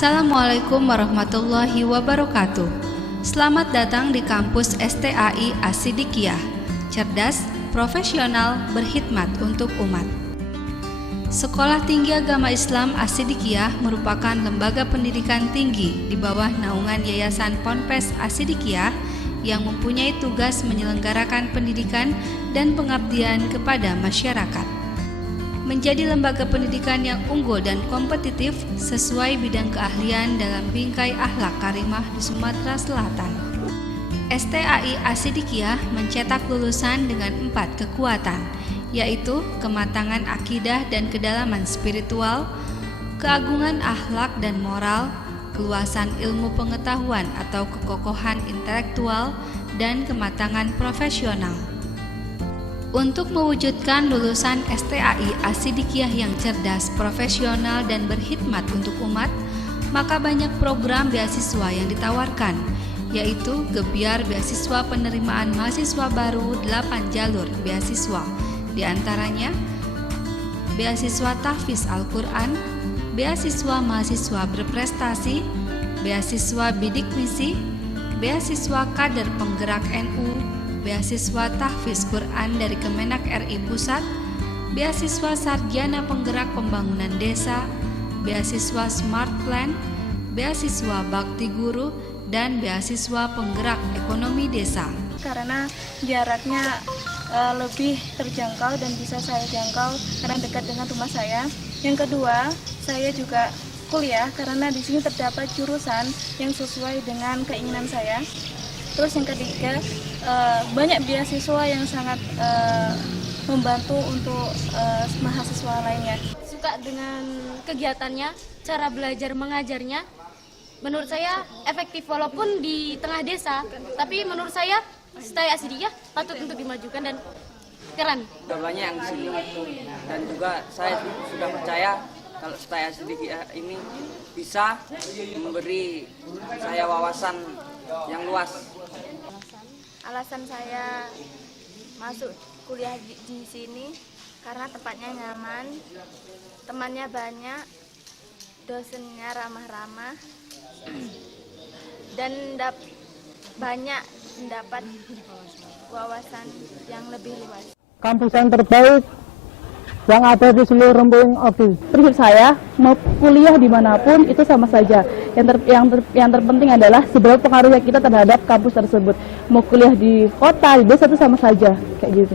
Assalamualaikum warahmatullahi wabarakatuh. Selamat datang di kampus STAI As-Siddiqiyah. Cerdas, profesional, berkhidmat untuk umat. Sekolah Tinggi Agama Islam As-Siddiqiyah merupakan lembaga pendidikan tinggi di bawah naungan Yayasan Ponpes As-Siddiqiyah yang mempunyai tugas menyelenggarakan pendidikan dan pengabdian kepada masyarakat. Menjadi lembaga pendidikan yang unggul dan kompetitif sesuai bidang keahlian dalam bingkai akhlak karimah di Sumatera Selatan. STAI As-Siddiqiyah mencetak lulusan dengan 4 kekuatan, yaitu kematangan akidah dan kedalaman spiritual, keagungan akhlak dan moral, keluasan ilmu pengetahuan atau kekokohan intelektual, dan kematangan profesional. Untuk mewujudkan lulusan STAI As-Siddiqiyah yang cerdas, profesional, dan berkhidmat untuk umat, maka banyak program beasiswa yang ditawarkan, yaitu Gebyar Beasiswa Penerimaan Mahasiswa Baru 8 jalur beasiswa, diantaranya Beasiswa Tahfiz Al-Quran, Beasiswa Mahasiswa Berprestasi, Beasiswa Bidik Misi, Beasiswa Kader Penggerak NU, Beasiswa Tahfiz Quran dari Kemenak RI Pusat, Beasiswa Sarjana Penggerak Pembangunan Desa, Beasiswa Smart Plan, Beasiswa Bakti Guru, dan Beasiswa Penggerak Ekonomi Desa. Karena jaraknya lebih terjangkau dan bisa saya jangkau karena dekat dengan rumah saya. Yang kedua, saya juga kuliah karena di sini terdapat jurusan yang sesuai dengan keinginan saya. Terus yang ketiga, banyak beasiswa yang sangat membantu untuk mahasiswa lainnya. Suka dengan kegiatannya, cara belajar mengajarnya. Menurut saya efektif walaupun di tengah desa, tapi menurut saya STAI As-Siddiqiyah patut untuk dimajukan dan keren. Sudah banyak yang sini dan juga saya sudah percaya kalau STAI As-Siddiqiyah ini bisa memberi saya wawasan yang luas. Alasan saya masuk kuliah di sini karena tempatnya nyaman, temannya banyak, dosennya ramah-ramah, dan banyak mendapat wawasan yang lebih luas. Kampus yang terbaik yang ada di seluruh Rembang Oki. Prinsip saya, mau kuliah dimanapun itu sama saja. Yang terpenting adalah seberapa pengaruhnya kita terhadap kampus tersebut. Mau kuliah di kota, di desa itu sama saja, kayak gitu.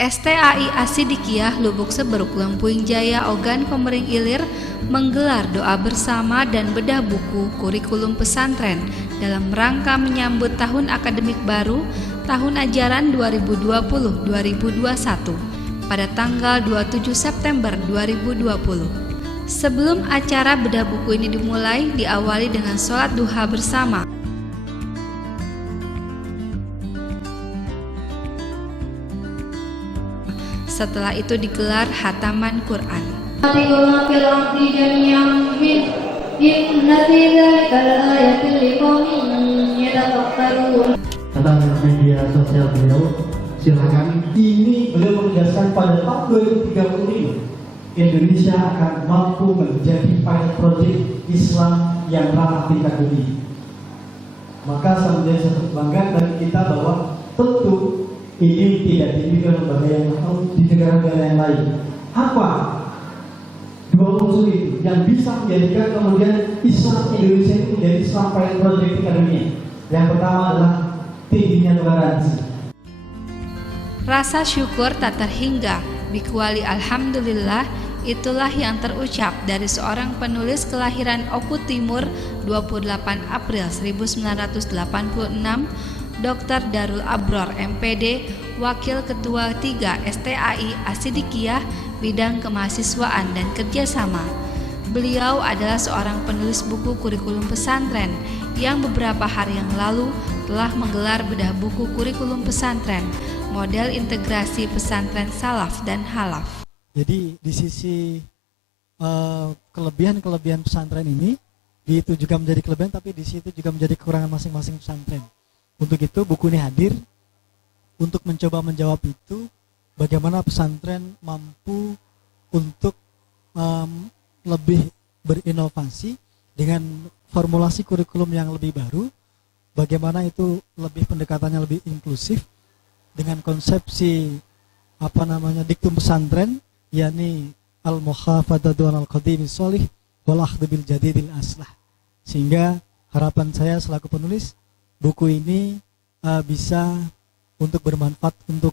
STAI As-Siddiqiyah Lubuk Seberuk Lempuing Jaya Ogan Komering Ilir menggelar doa bersama dan bedah buku kurikulum pesantren dalam rangka menyambut tahun akademik baru tahun ajaran 2020-2021 pada tanggal 27 September 2020. Sebelum acara bedah buku ini dimulai, diawali dengan sholat duha bersama. Setelah itu digelar khataman Quran. Tentang media sosial beliau, silakan. Ini beliau menegaskan pada tahun 2035 Indonesia akan mampu menjadi pilot project Islam yang ramah tingkat dunia. Maka saya menjadi satu kebanggaan bagi kita bahwa tentu ini tidak dimiliki lembaga yang atau di negara-negara yang lain. Apa dua unsur itu yang bisa menjadikan kemudian Islam Indonesia itu menjadi Islam pilot project tingkat dunia? Yang pertama adalah tingginya toleransi. Rasa syukur tak terhingga, bikuali alhamdulillah, itulah yang terucap dari seorang penulis kelahiran Oku Timur 28 April 1986, Dr. Darul Abror MPD, Wakil Ketua 3 STAI As-Siddiqiyah Bidang Kemahasiswaan dan Kerjasama. Beliau adalah seorang penulis buku kurikulum pesantren yang beberapa hari yang lalu telah menggelar bedah buku kurikulum pesantren model integrasi pesantren salaf dan halaf. Jadi di sisi kelebihan-kelebihan pesantren ini itu juga menjadi kelebihan, tapi di situ juga menjadi kekurangan masing-masing pesantren. Untuk itu buku ini hadir untuk mencoba menjawab itu, bagaimana pesantren mampu untuk lebih berinovasi dengan formulasi kurikulum yang lebih baru, bagaimana itu lebih pendekatannya lebih inklusif dengan konsepsi diktum pesantren, yakni al-mukhafadatu al qadimis sholih wal akhdhu bil jadidil aslah. Sehingga harapan saya selaku penulis, buku ini bisa untuk bermanfaat untuk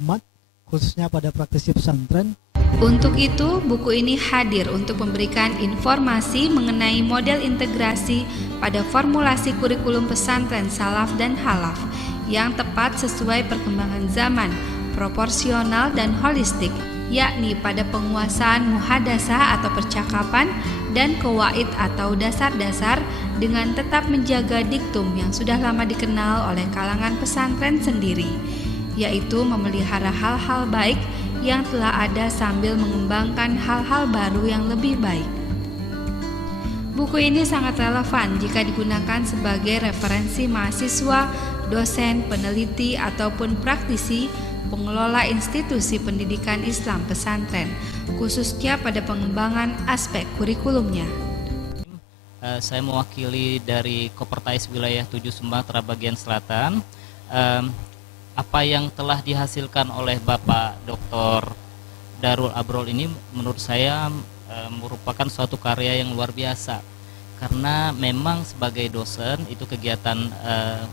umat, khususnya pada praktisi pesantren. Untuk itu, buku ini hadir untuk memberikan informasi mengenai model integrasi pada formulasi kurikulum pesantren salaf dan halaf yang tepat sesuai perkembangan zaman, proporsional dan holistik, yakni pada penguasaan muhadasah atau percakapan dan qawaid atau dasar-dasar dengan tetap menjaga diktum yang sudah lama dikenal oleh kalangan pesantren sendiri, yaitu memelihara hal-hal baik yang telah ada sambil mengembangkan hal-hal baru yang lebih baik. Buku ini sangat relevan jika digunakan sebagai referensi mahasiswa, dosen, peneliti, ataupun praktisi pengelola institusi pendidikan Islam pesantren, khususnya pada pengembangan aspek kurikulumnya. Saya mewakili dari Kopertais Wilayah 7 Sumatera bagian Selatan. Apa yang telah dihasilkan oleh Bapak Dr. Darul Abrol ini menurut saya merupakan suatu karya yang luar biasa, karena memang sebagai dosen itu kegiatan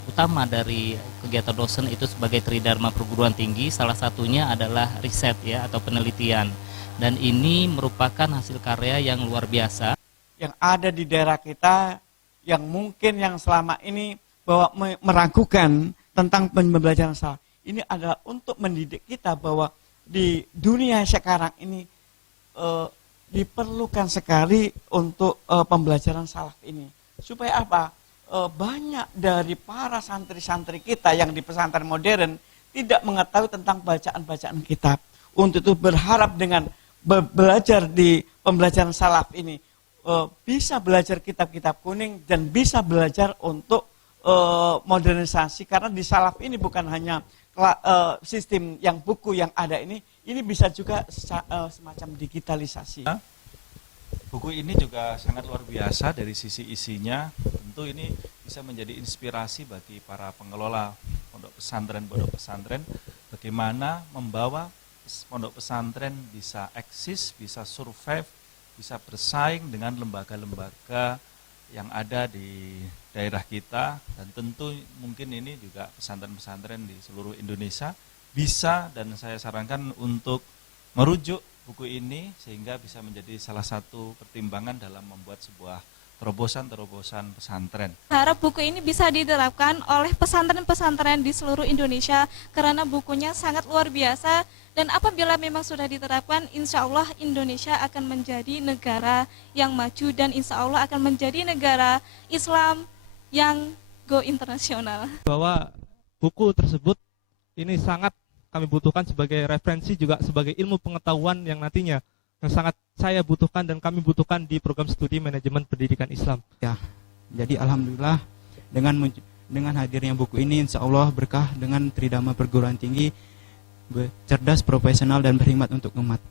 utama dari kegiatan dosen itu sebagai tridharma perguruan tinggi, salah satunya adalah riset ya atau penelitian, dan ini merupakan hasil karya yang luar biasa yang ada di daerah kita, yang mungkin yang selama ini bahwa meragukan tentang pembelajaran salaf. Ini adalah untuk mendidik kita bahwa di dunia sekarang ini diperlukan sekali untuk pembelajaran salaf ini. Supaya apa? Banyak dari para santri-santri kita yang di pesantren modern tidak mengetahui tentang bacaan-bacaan kitab. Untuk itu berharap dengan belajar di pembelajaran salaf ini bisa belajar kitab-kitab kuning dan bisa belajar untuk modernisasi, karena di salaf ini bukan hanya sistem yang buku yang ada ini bisa juga semacam digitalisasi. Buku ini juga sangat luar biasa dari sisi isinya. Tentu ini bisa menjadi inspirasi bagi para pengelola pondok pesantren bagaimana membawa pondok pesantren bisa eksis, bisa survive, bisa bersaing dengan lembaga-lembaga yang ada di daerah kita, dan tentu mungkin ini juga pesantren-pesantren di seluruh Indonesia bisa, dan saya sarankan untuk merujuk buku ini sehingga bisa menjadi salah satu pertimbangan dalam membuat sebuah terobosan-terobosan pesantren. Harap buku ini bisa diterapkan oleh pesantren-pesantren di seluruh Indonesia karena bukunya sangat luar biasa, dan apabila memang sudah diterapkan, insya Allah Indonesia akan menjadi negara yang maju dan insya Allah akan menjadi negara Islam yang go internasional. Bahwa buku tersebut ini sangat kami butuhkan sebagai referensi, juga sebagai ilmu pengetahuan yang nantinya yang sangat saya butuhkan dan kami butuhkan di program studi manajemen pendidikan Islam. Ya, jadi alhamdulillah dengan hadirnya buku ini insya Allah berkah dengan tridharma perguruan tinggi, cerdas, profesional dan berhikmat untuk umat.